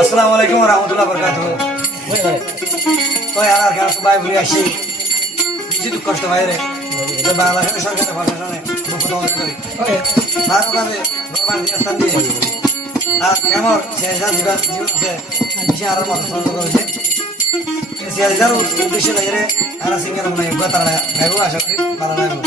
আসসালামু আলাইকুম ওয়া রাহমাতুল্লাহি ওয়া বারাকাতুহু। কই আর কেন সবাই ঘুরে আসি কিছু দুঃখ কষ্ট হয় রে বাংলাদেশের সরকারের প্রশাসনে দুঃখ দমন করি তার কাছে ভগবান স্থান দিয়ে আর কেমন শেষ জীবন আছে বিশে আর মত সন্দেহ করেছে সিয়াজার উদ্দেশ্যে লাগে আর সিঙ্গের মনে একবার তারা গাইবো আশা করি ভালো লাগবে।